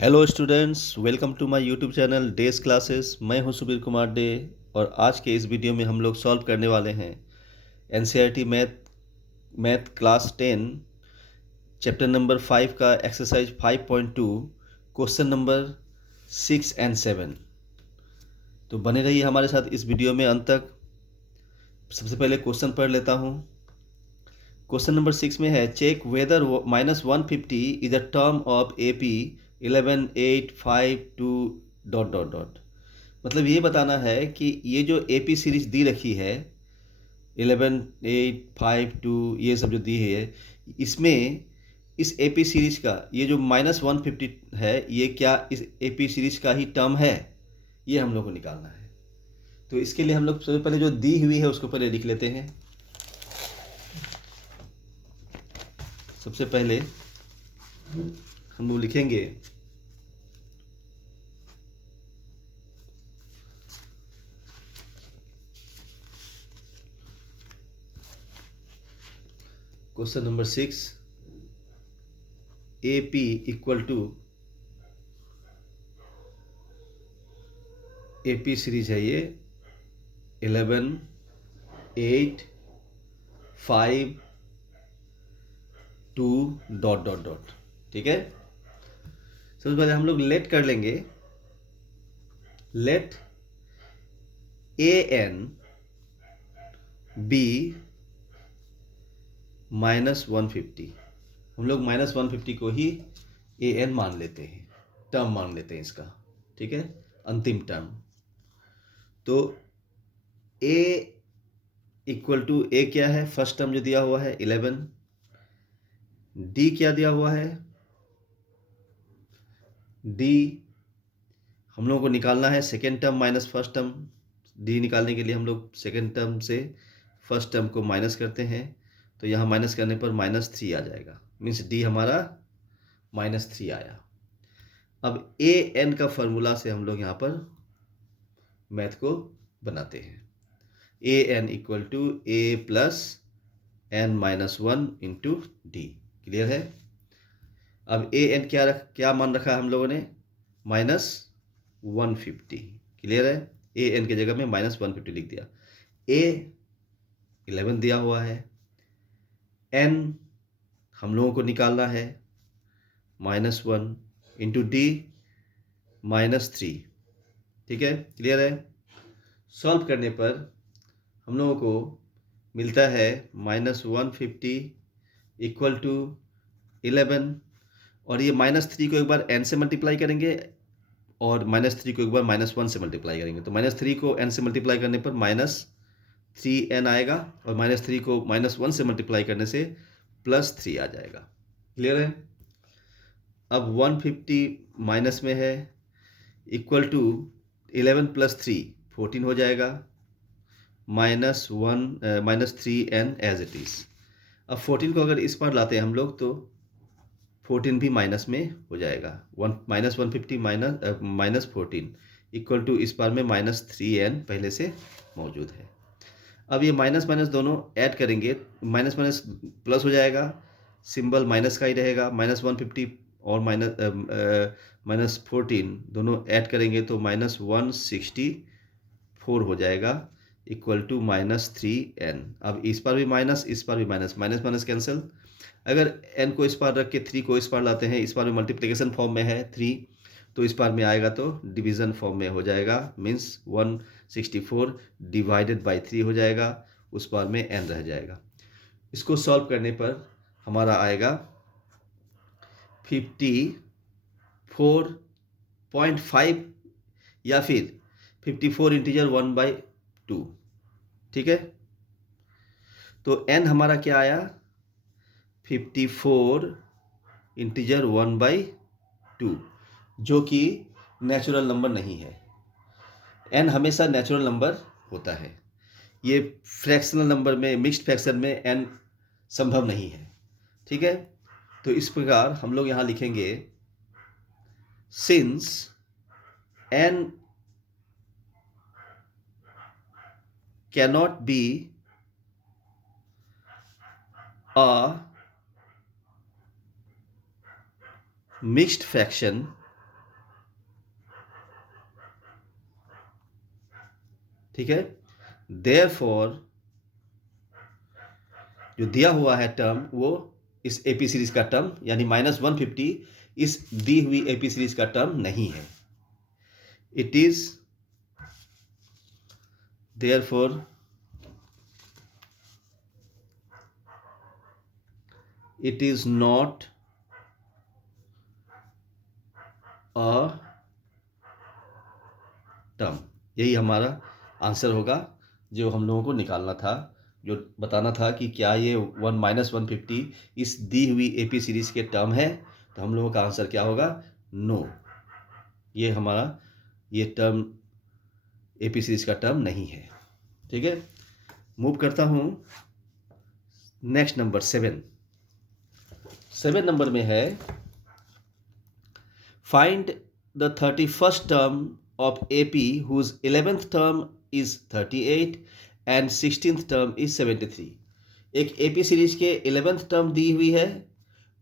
Hello students, welcome to my YouTube channel days classes. मैं हूं Subir Kumar day और आज के इस वीडियो में हम लोग सॉल्व करने वाले हैं NCERT math class 10 chapter number 5 का एक्सरसाइज 5.2 क्वेश्चन नंबर 6 एंड 7। तो बने रहिए हमारे साथ इस वीडियो में अंत तक। सबसे पहले क्वेश्चन पढ़ लेता हूं। क्वेश्चन नंबर 6 में है, check whether -150 is a term of AP 11 8 5 2 dot dot dot. मतलब ये बताना है कि ये जो AP सीरीज दी रखी है 11 8 5 2, ये सब जो दी है, इसमें इस AP सीरीज का ये जो -150 है, ये क्या इस AP सीरीज का ही टर्म है? ये हम लोग को निकालना है। तो इसके लिए हम लोग सबसे पहले जो दी हुई है उसको पहले लिख लेते हैं। सबसे पहले हम लोग लिखेंगे question number 6, AP equal to AP series है ये 11 8 5 2 डॉट डॉट डॉट। ठीक है, सबसे पहले हम लोग लेट कर लेंगे। Let AN B -150। हम लोग -150 को ही AN मान लेते हैं, टर्म मान लेते हैं इसका। ठीक है, अंतिम टर्म। तो A इक्वल टू A क्या है? फर्स्ट टर्म जो दिया हुआ है 11। D क्या दिया हुआ है? D हम लोगों को निकालना है second term minus first term. D निकालने के लिए हम लोग सेकेंड टर्म से फर्स्ट टर्म को माइनस करते हैं, तो यहाँ माइनस करने पर -3 आ जाएगा। मीन्स D हमारा -3 आया। अब AN का फॉर्मूला से हम लोग यहाँ पर मैथ को बनाते हैं। AN equal to A plus n-1 into D। Clear है? अब AN क्या मान रखा है हम लोगों ने? -150। क्लियर है? AN की जगह में -150 लिख दिया। A 11 दिया हुआ है, N हम लोगों को निकालना है -1 इंटू D -3। ठीक है, क्लियर है? सॉल्व करने पर हम लोगों को मिलता है -150 इक्वल टू 11, और ये -3 को एक बार n से मल्टीप्लाई करेंगे और -3 को एक बार -1 से मल्टीप्लाई करेंगे। तो -3 को n से मल्टीप्लाई करने पर -3n आएगा, और -3 को -1 से मल्टीप्लाई करने से +3 आ जाएगा। क्लियर है? अब 150 माइनस में है, इक्वल टू 11 + 3 14 हो जाएगा, -3n एज इट इज़। अब 14 को अगर इस पर लाते हैं हम लोग तो 14 भी माइनस में हो जाएगा। -150 -14 इक्वल टू इस बार में -3n पहले से मौजूद है। अब ये माइनस माइनस दोनों ऐड करेंगे, माइनस माइनस प्लस हो जाएगा, सिंबल माइनस का ही रहेगा। -150 और -14 दोनों ऐड करेंगे तो -164 हो जाएगा, इक्वल टू -3n। अब इस पर भी माइनस, इस पर भी माइनस, माइनस माइनस कैंसिल। अगर n को इस पार रख के 3 को इस पार लाते हैं, इस पार में मल्टीप्लिकेशन फॉर्म में है 3, तो इस पार में आएगा तो डिवीज़न फॉर्म में हो जाएगा। मीन्स 164 डिवाइडेड बाई 3 हो जाएगा, उस पार में n रह जाएगा। इसको सॉल्व करने पर हमारा आएगा 54.5 या फिर 54 इंटीजर 1/2। ठीक है, तो n हमारा क्या आया? 54 इंटीजर 1/2, जो कि नेचुरल नंबर नहीं है। n हमेशा नेचुरल नंबर होता है। ये फ्रैक्शनल नंबर में, मिक्स्ड फ्रैक्शन में n संभव नहीं है। ठीक है, तो इस प्रकार हम लोग यहाँ लिखेंगे, since n cannot be a mixed fraction ठीक है। देयरफॉर जो दिया हुआ है टर्म वो इस एपी सीरीज का टर्म यानी -150 इस दी हुई एपी सीरीज का टर्म नहीं है। It is therefore it is not a term। यही हमारा आंसर होगा जो हम लोगों को निकालना था, जो बताना था कि क्या ये 1-150 इस दी हुई एपी सीरीज के टर्म है। तो हम लोगों का आंसर क्या होगा? नो, ये हमारा ये टर्म एपी सीरीज का टर्म नहीं है। ठीक है, मूव करता हूँ नेक्स्ट नंबर 7 नंबर में है find the 31st term of AP whose 11th term is 38 and 16th term is 73। एक AP सीरीज के 11th टर्म दी हुई है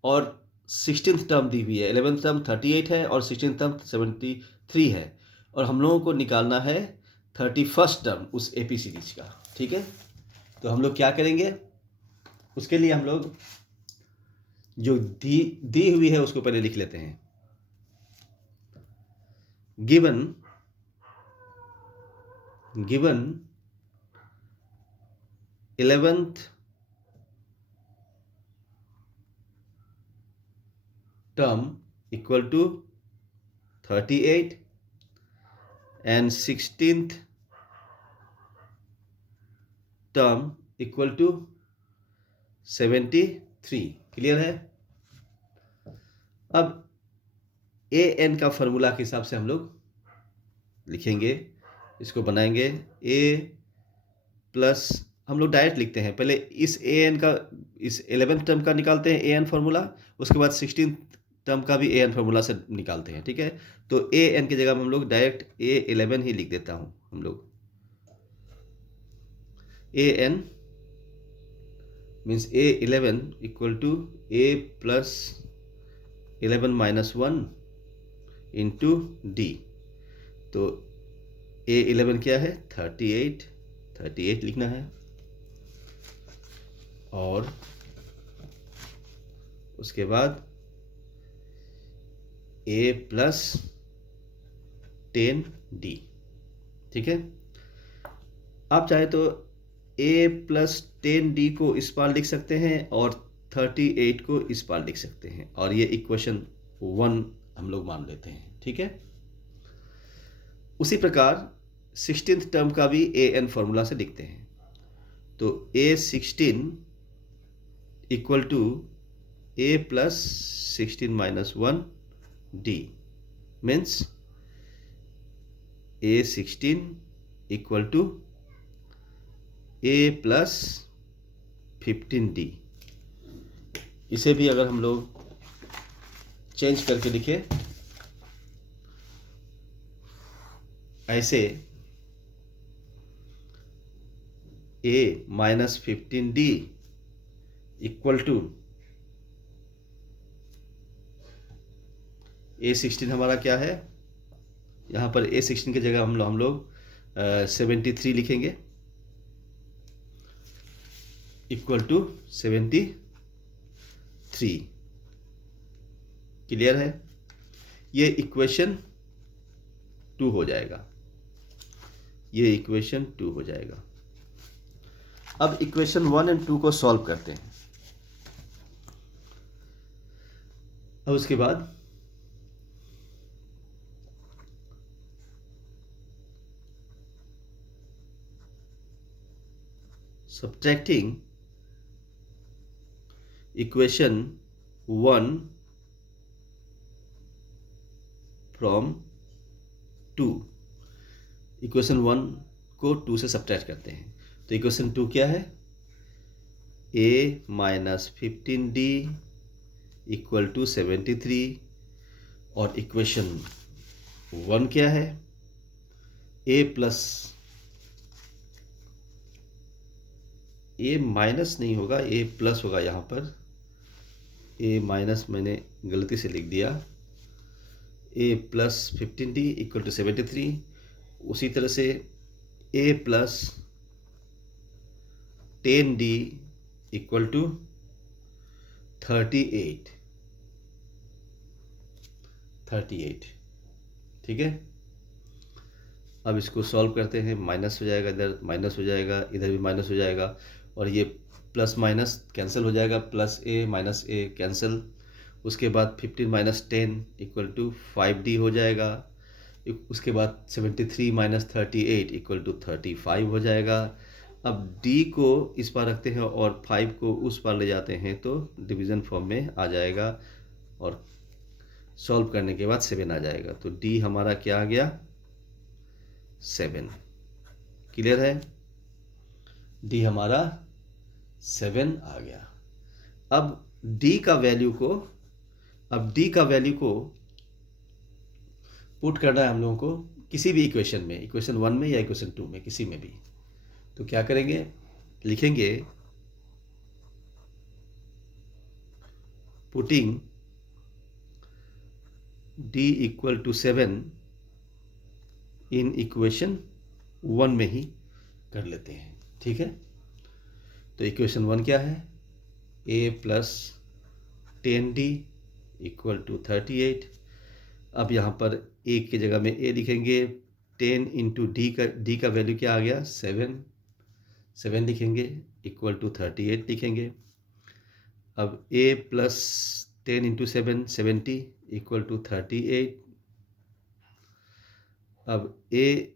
और 16th टर्म दी हुई है। 11th टर्म 38 है और 16th टर्म 73 है, और हम लोगों को निकालना है 31st टर्म उस AP सीरीज का। ठीक है, तो हम लोग क्या करेंगे, उसके लिए हम लोग जो दी हुई है उसको पहले लिख लेते हैं। Given 11th term equal to 38 and 16th term equal to 73। Clear है? अब ए एन का फॉर्मूला के हिसाब से हम लोग लिखेंगे, इसको बनाएंगे। ए प्लस हम लोग डायरेक्ट लिखते हैं, पहले इस ए एन का इस 11th टर्म का निकालते हैं ए एन फार्मूला, उसके बाद 16th टर्म का भी ए एन फार्मूला से निकालते हैं। ठीक है, तो ए एन की जगह में हम लोग डायरेक्ट ए 11 ही लिख देता हूँ। हम लोग a n means a 11 equal to A plus 11 minus 1 into d. तो ए 11 क्या है? 38 लिखना है, और उसके बाद ए प्लस 10 डी। ठीक है, आप चाहे तो ए प्लस 10 डी को इस पार लिख सकते हैं और 38 को इस पार लिख सकते हैं, और ये इक्वेशन 1 हम लोग मान लेते हैं। ठीक है, उसी प्रकार 16th टर्म का भी ए एन फॉर्मूला से लिखते हैं। तो A 16 equal to A plus 16 minus 1 D means A 16 equal to A plus 15 D. इसे भी अगर हम लोग चेंज करके लिखें ऐसे, A minus 15 D equal to A 16 हमारा क्या है, यहाँ पर ए 16 की जगह हम लोग 73 लिखेंगे इक्वल टू 73। क्लियर है? ये इक्वेशन 2 हो जाएगा, ये इक्वेशन 2 हो जाएगा। अब इक्वेशन 1 और 2 को सॉल्व करते हैं। अब उसके बाद सब्ट्रैक्टिंग इक्वेशन 1 फ्रॉम 2, इक्वेशन 1 को 2 से सब्ट्रैक्ट करते हैं। तो इक्वेशन 2 क्या है? ए माइनस 15 डी इक्वल टू 73, और इक्वेशन 1 क्या है? ए प्लस, ए माइनस नहीं होगा, ए प्लस होगा। यहाँ पर ए माइनस मैंने गलती से लिख दिया। ए प्लस 15 डी इक्वल टू 73। उसी तरह से ए प्लस 10d इक्वल टू 38। ठीक है। अब इसको सॉल्व करते हैं, माइनस हो जाएगा, इधर माइनस हो जाएगा, इधर भी माइनस हो जाएगा, और ये प्लस माइनस कैंसिल हो जाएगा, प्लस ए माइनस ए कैंसिल। उसके बाद 15 माइनस 10 इक्वल टू 5d हो जाएगा। उसके बाद 73 माइनस 38 इक्वल टू 35 हो जाएगा। अब d को इस पार रखते हैं और 5 को उस पार ले जाते हैं तो डिवीज़न फॉर्म में आ जाएगा, और सॉल्व करने के बाद 7 आ जाएगा। तो d हमारा क्या आ गया? 7। क्लियर है? d हमारा 7 आ गया। अब d का वैल्यू को पुट करना है हम लोगों को किसी भी इक्वेशन में, इक्वेशन 1 में या इक्वेशन 2 में, किसी में भी। तो क्या करेंगे? लिखेंगे putting d equal to 7 in equation 1 में ही कर लेते हैं। ठीक है। तो इक्वेशन 1 क्या है? a plus 10d equal to 38। अब यहाँ पर a की जगह में a लिखेंगे, 10 इंटू d का वैल्यू क्या आ गया? 7 लिखेंगे, इक्वल टू 38 लिखेंगे। अब a plus 10 into 7 70 equal to 38। अब a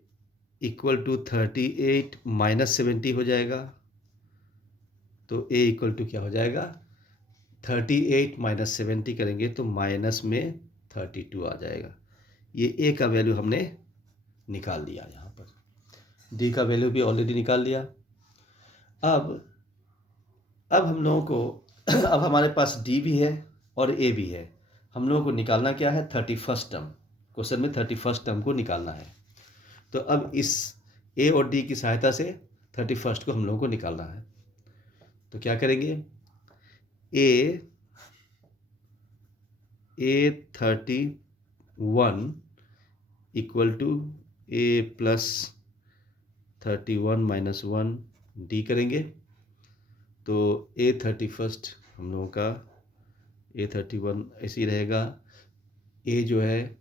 इक्वल टू 38 माइनस 70 हो जाएगा, तो a इक्वल टू क्या हो जाएगा? 38 माइनस 70 करेंगे तो माइनस में 32 आ जाएगा। ये a का वैल्यू हमने निकाल दिया यहाँ पर, d का वैल्यू भी ऑलरेडी निकाल लिया। अब हम लोगों को अब हमारे पास d भी है और a भी है। हम लोगों को निकालना क्या है? 31st term. क्वेश्चन में 31st टर्म को निकालना है। तो अब इस a और d की सहायता से 31st को हम लोगों को निकालना है। तो क्या करेंगे? a 31 equal to a plus 31 minus 1 d करेंगे। तो a 31st हम लोगों का a 31 ऐसे ही रहेगा। a जो है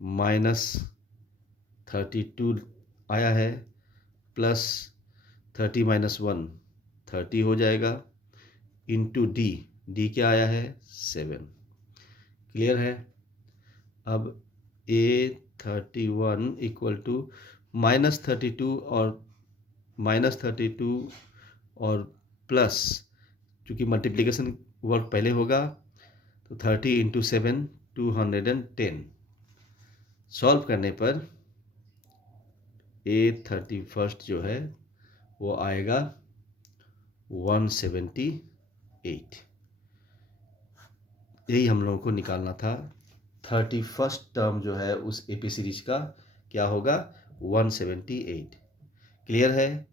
माइनस 32 आया है, प्लस 30 माइनस 1 30 हो जाएगा, इंटू d क्या आया है? 7। क्लियर है? अब a 31 इक्वल टू -32 और प्लस, चूँकि मल्टीप्लिकेशन वर्क पहले होगा, तो 30 इंटू 7 210। सॉल्व करने पर a 31st जो है वो आएगा 178। यही हम लोगों को निकालना था। 31st टर्म जो है उस AP सीरीज का क्या होगा? 178। क्लियर है?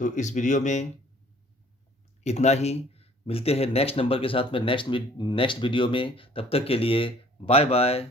तो इस वीडियो में इतना ही। मिलते हैं नेक्स्ट नंबर के साथ में नेक्स्ट वीडियो में। तब तक के लिए बाय बाय।